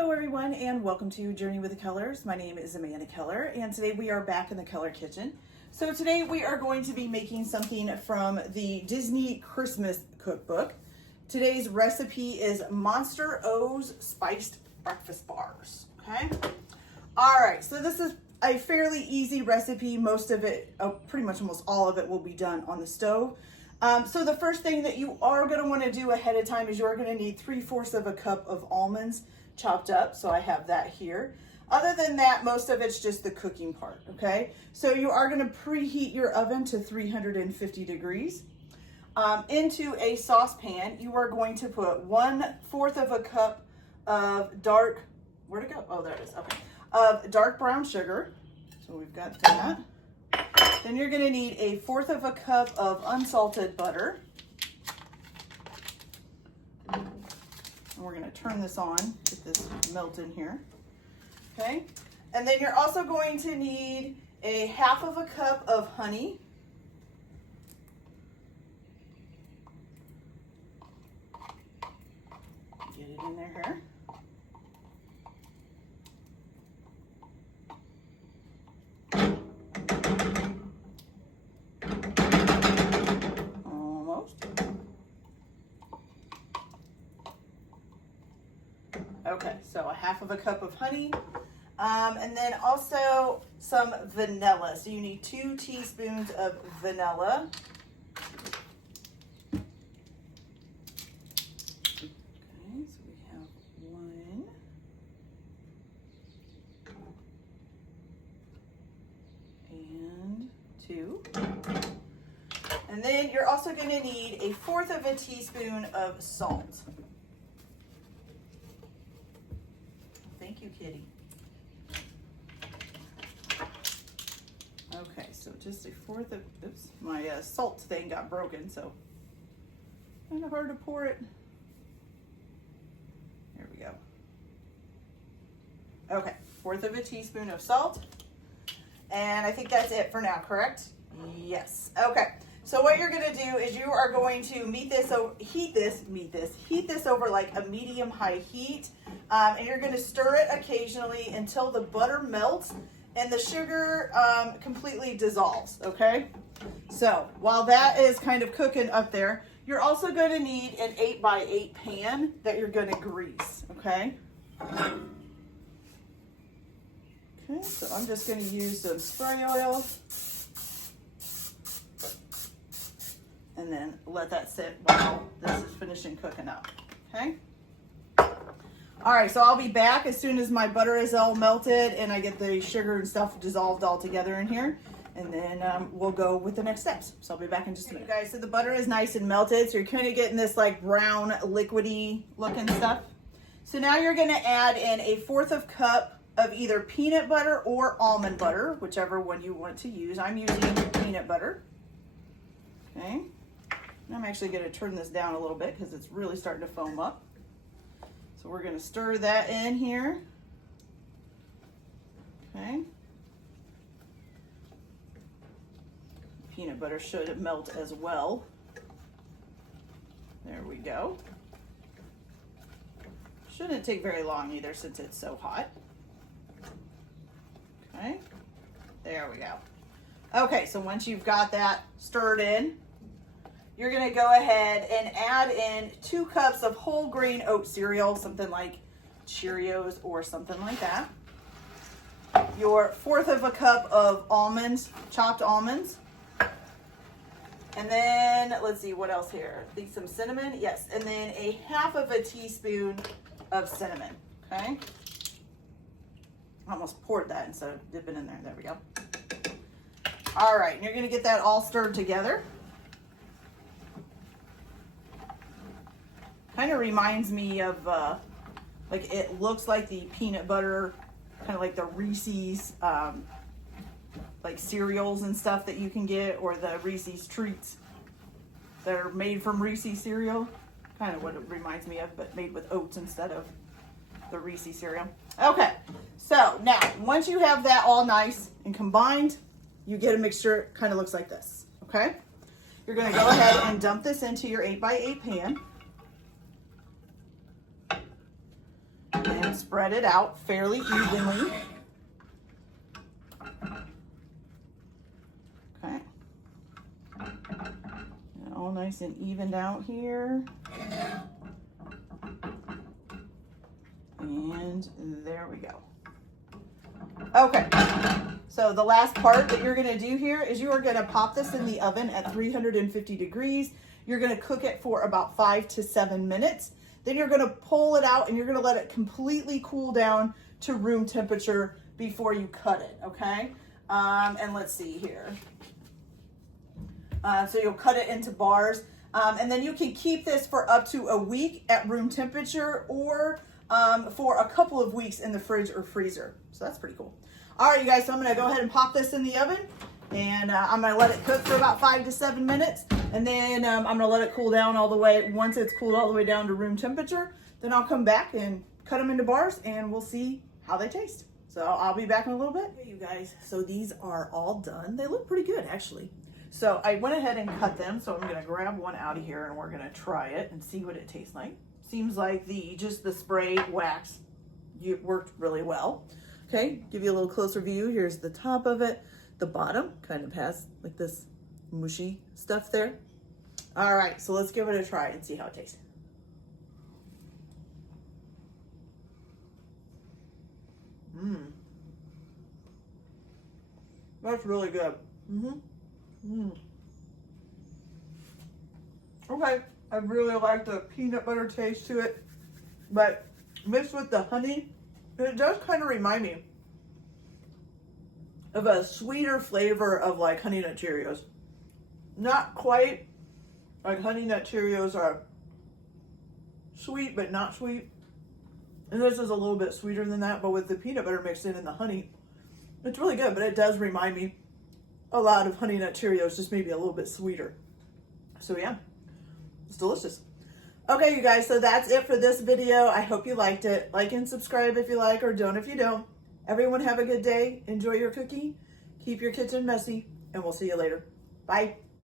Hello everyone and welcome to Journey with the Colors. My name is Amanda Keller and today we are back in the color kitchen. So today we are going to be making something from the Disney Christmas cookbook. Today's recipe is Monster O's Spiced Breakfast Bars. Okay. All right. So this is a fairly easy recipe. Most of it, pretty much almost all of it will be done on the stove. So the first thing that you are going to want to do ahead of time is you're going to need 3/4 of a cup of almonds chopped up. So I have that here. Other than that, most of it's just the cooking part. Okay. So you are going to preheat your oven to 350 degrees. Into a saucepan, you are going to put 1/4 of a cup of dark, where'd it go? Oh, there it is. Okay. Of dark brown sugar. So we've got that. Then you're going to need 1/4 of a cup of unsalted butter. And we're going to turn this on, get this melted here. Okay. And then you're also going to need 1/2 of a cup of honey. Get it in there here. Okay, so 1/2 of a cup of honey, and then also some vanilla. So you need 2 teaspoons of vanilla. Okay, so we have 1. And 2. And then you're also going to need 1/4 of a teaspoon of salt. Thank you, kitty. Okay, so just 1/4 of, oops, my salt thing got broken, so kind of hard to pour it. There we go. Okay, 1/4 of a teaspoon of salt. And I think that's it for now, correct? Yes. Okay. So what you're going to do is you are going to heat this over like a medium-high heat. And you're going to stir it occasionally until the butter melts and the sugar completely dissolves, okay? So while that is kind of cooking up there, you're also going to need an 8x8 pan that you're going to grease, okay? Okay, so I'm just going to use some spray oil and then let that sit while this is finishing cooking up, okay? All right, so I'll be back as soon as my butter is all melted and I get the sugar and stuff dissolved all together in here. And then we'll go with the next steps. So I'll be back in just a minute. Okay, guys, so the butter is nice and melted. So you're kind of getting this like brown liquidy looking stuff. So now you're gonna add in 1/4 of a cup of either peanut butter or almond butter, whichever one you want to use. I'm using peanut butter. Okay, and I'm actually gonna turn this down a little bit because it's really starting to foam up. So we're going to stir that in here. Okay. Peanut butter should melt as well. There we go. Shouldn't take very long either since it's so hot. Okay. There we go. Okay, so once you've got that stirred in, you're going to go ahead and add in 2 cups of whole grain oat cereal, something like Cheerios or something like that. Your 1/4 of a cup of almonds, chopped almonds. And then, let's see, what else here? I think some cinnamon. Yes, and then 1/2 of a teaspoon of cinnamon, okay? I almost poured that instead of dipping in there. There we go. All right, and you're going to get that all stirred together. Kind of reminds me of, like it looks like the peanut butter, kind of like the Reese's, like cereals and stuff that you can get, or the Reese's treats that are made from Reese's cereal. Kind of what it reminds me of, but made with oats instead of the Reese's cereal. Okay, so now once you have that all nice and combined, you get a mixture, kind of looks like this, okay? You're gonna go ahead and dump this into your 8x8 pan. And and spread it out fairly evenly. Okay. And all nice and evened out here. And there we go. Okay, so the last part that you're gonna do here is you are gonna pop this in the oven at 350 degrees. You're gonna cook it for about 5 to 7 minutes. Then you're gonna pull it out and you're gonna let it completely cool down to room temperature before you cut it, okay? And let's see here. So you'll cut it into bars, and then you can keep this for up to a week at room temperature, or for a couple of weeks in the fridge or freezer. So that's pretty cool. All right, you guys, so I'm gonna go ahead and pop this in the oven, and I'm gonna let it cook for about 5 to 7 minutes, and then I'm gonna let it cool down all the way. Once it's cooled all the way down to room temperature, then I'll come back and cut them into bars, and we'll see how they taste. So I'll be back in a little bit. Okay, you guys, so these are all done. They look pretty good, actually. So I went ahead and cut them, so I'm gonna grab one out of here, and we're gonna try it and see what it tastes like. Seems like just the spray wax worked really well. Okay, give you a little closer view. Here's the top of it. The bottom kind of has like this mushy stuff there. All right, so let's give it a try and see how it tastes. That's really good. Okay, I really like the peanut butter taste to it, but mixed with the honey, it does kind of remind me of a sweeter flavor of like Honey Nut Cheerios. Not quite like Honey Nut Cheerios are sweet, but not sweet. And this is a little bit sweeter than that, but with the peanut butter mixed in and the honey, it's really good, but it does remind me a lot of Honey Nut Cheerios, just maybe a little bit sweeter. So yeah, it's delicious. Okay, you guys, so that's it for this video. I hope you liked it. Like and subscribe if you like, or don't if you don't. Everyone have a good day. Enjoy your cooking. Keep your kitchen messy, and we'll see you later. Bye.